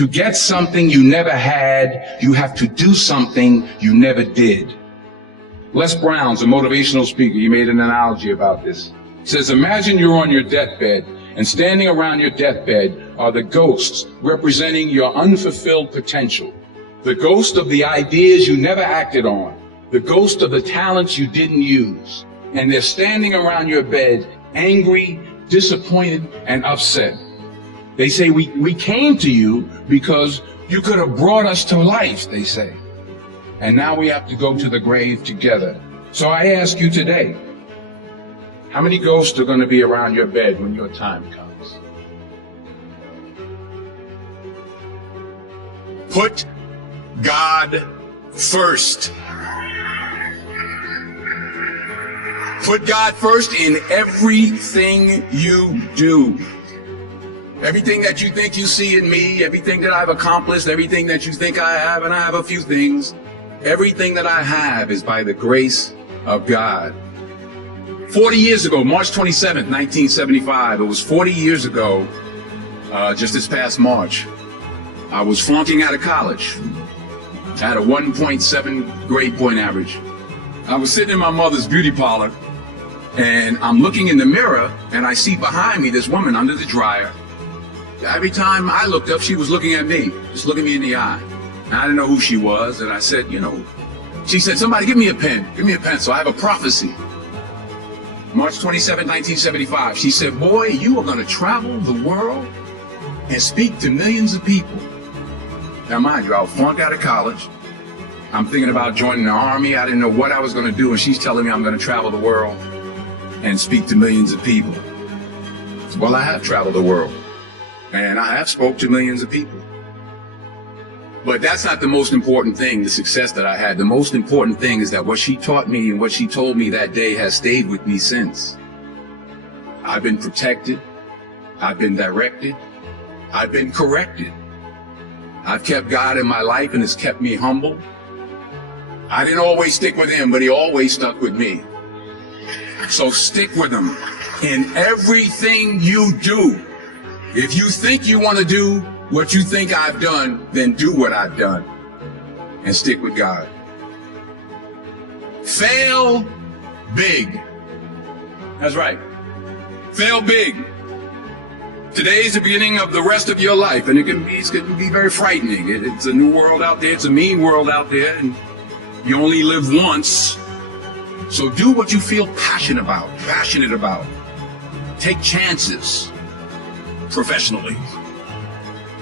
To get something you never had, you have to do something you never did. Les Brown's a motivational speaker. He made an analogy about this. He says, imagine you're on your deathbed, and standing around your deathbed are the ghosts representing your unfulfilled potential. The ghost of the ideas you never acted on. The ghost of the talents you didn't use. And they're standing around your bed, angry, disappointed, and upset. They say, we came to you because you could have brought us to life, they say. And now we have to go to the grave together. So I ask you today, how many ghosts are going to be around your bed when your time comes? Put God first. Put God first in everything you do. Everything that you think you see in me, everything that I've accomplished, everything that you think I have, and I have a few things, everything that I have is by the grace of God. 40 years ago, March 27th, 1975, it was 40 years ago, just this past March, I was flunking out of college. I had a 1.7 grade point average. I was sitting in my mother's beauty parlor, and I'm looking in the mirror, and I see behind me this woman under the dryer. Every time I looked up, she was looking at me, just looking me in the eye. And I didn't know who she was, and I said, she said, somebody give me a pen, so I have a prophecy. March 27, 1975, she said, boy, you are going to travel the world and speak to millions of people. Now, mind you, I was flunked out of college. I'm thinking about joining the army. I didn't know what I was going to do, and she's telling me I'm going to travel the world and speak to millions of people. Well, I have traveled the world, and I have spoke to millions of people. But that's not the most important thing, the success that I had. The most important thing is that what she taught me and what she told me that day has stayed with me since. I've been protected. I've been directed. I've been corrected. I've kept God in my life, and it's kept me humble. I didn't always stick with him, but he always stuck with me. So stick with him in everything you do. If you think you want to do what you think I've done, then do what I've done and stick with God. Fail big. That's right. Fail big. Today's the beginning of the rest of your life, and it's going to be very frightening. It's a new world out there. It's a mean world out there, and you only live once. So do what you feel passionate about. Take chances professionally.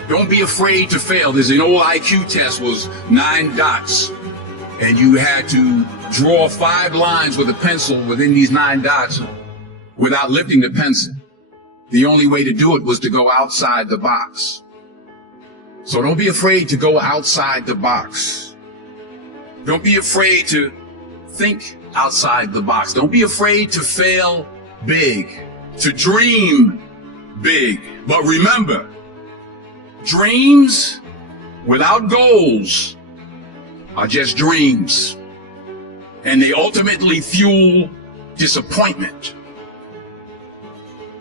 Don't be afraid to fail. There's an old IQ test, was 9 dots, and you had to draw 5 lines with a pencil within these 9 dots without lifting the pencil. The only way to do it was to go outside the box. So don't be afraid to go outside the box. Don't be afraid to think outside the box. Don't be afraid to fail big, to dream big. But remember, dreams without goals are just dreams, and they ultimately fuel disappointment.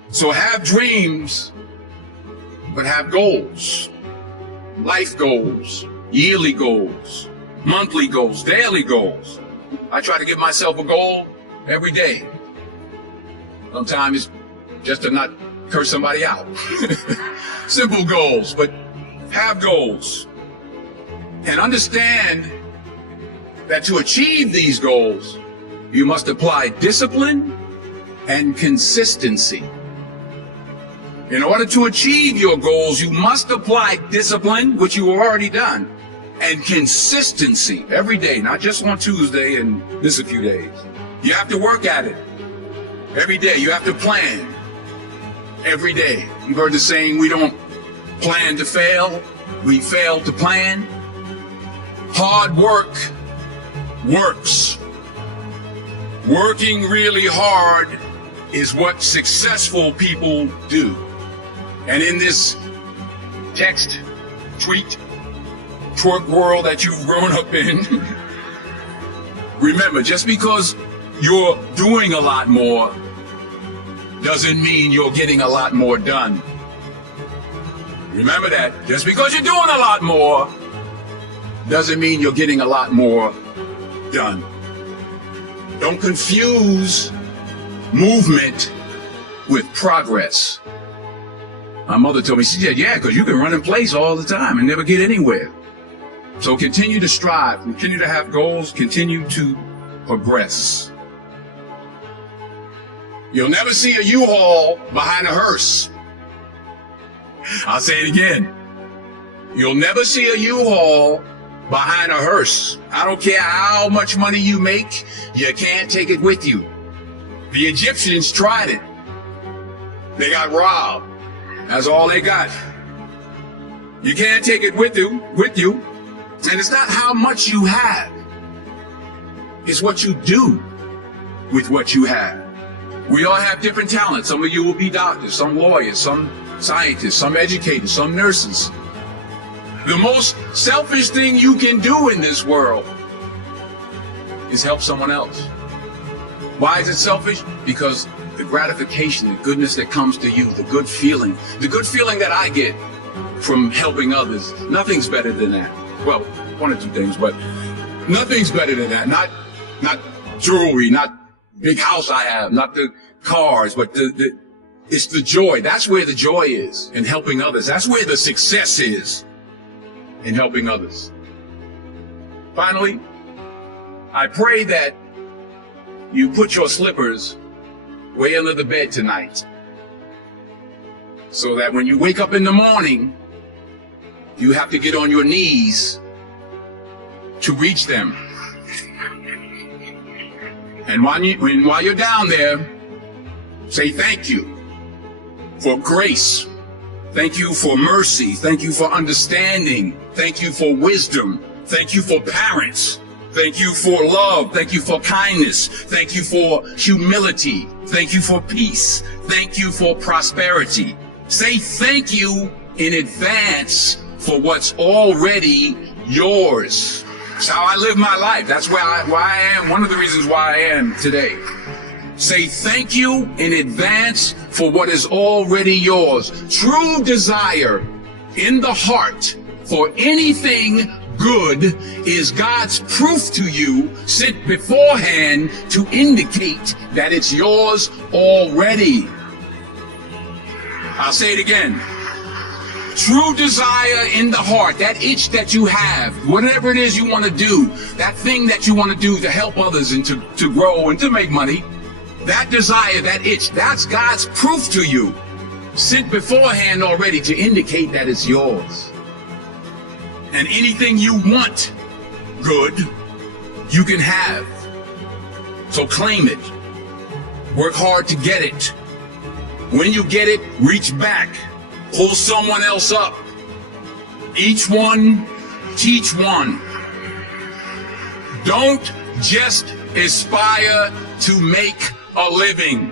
So have dreams, but have goals. Life goals, yearly goals, monthly goals, daily goals. I try to give myself a goal every day. Sometimes just to not curse somebody out. Simple goals, but have goals. And understand that to achieve these goals, you must apply discipline and consistency. In order to achieve your goals, you must apply discipline, which you have already done, and consistency every day, not just on Tuesday and miss a few days. You have to work at it every day. You have to plan every day. You've heard the saying, we don't plan to fail, we fail to plan. Hard work works. Working really hard is what successful people do. And in this text, tweet, twerk world that you've grown up in, remember, just because you're doing a lot more doesn't mean you're getting a lot more done. Remember that. Just because you're doing a lot more doesn't mean you're getting a lot more done. Don't confuse movement with progress. My mother told me, she said, yeah, because you can run in place all the time and never get anywhere. So continue to strive, continue to have goals, continue to progress. You'll never see a U-Haul behind a hearse. I'll say it again. You'll never see a U-Haul behind a hearse. I don't care how much money you make, you can't take it with you. The Egyptians tried it. They got robbed. That's all they got. You can't take it with you. And it's not how much you have. It's what you do with what you have. We all have different talents. Some of you will be doctors, some lawyers, some scientists, some educators, some nurses. The most selfish thing you can do in this world is help someone else. Why is it selfish? Because the gratification, the goodness that comes to you, the good feeling that I get from helping others, nothing's better than that. Well, one or two things, but nothing's better than that. Not jewelry, not big house I have, not the cars, but it's the joy. That's where the joy is in helping others. That's where the success is in helping others. Finally, I pray that you put your slippers way under the bed tonight, so that when you wake up in the morning, you have to get on your knees to reach them. And while you're down there, say thank you for grace. Thank you for mercy. Thank you for understanding. Thank you for wisdom. Thank you for parents. Thank you for love. Thank you for kindness. Thank you for humility. Thank you for peace. Thank you for prosperity. Say thank you in advance for what's already yours. That's how I live my life. That's why I am. One of the reasons why I am today. Say thank you in advance for what is already yours. True desire in the heart for anything good is God's proof to you sent beforehand to indicate that it's yours already. I'll say it again. True desire in the heart, that itch that you have, whatever it is you want to do, that thing that you want to do to help others and to grow and to make money, that desire, that itch, that's God's proof to you, sent beforehand already to indicate that it's yours. And anything you want good, you can have. So claim it. Work hard to get it. When you get it, reach back. Pull someone else up. Each one, teach one. Don't just aspire to make a living.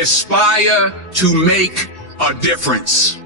Aspire to make a difference.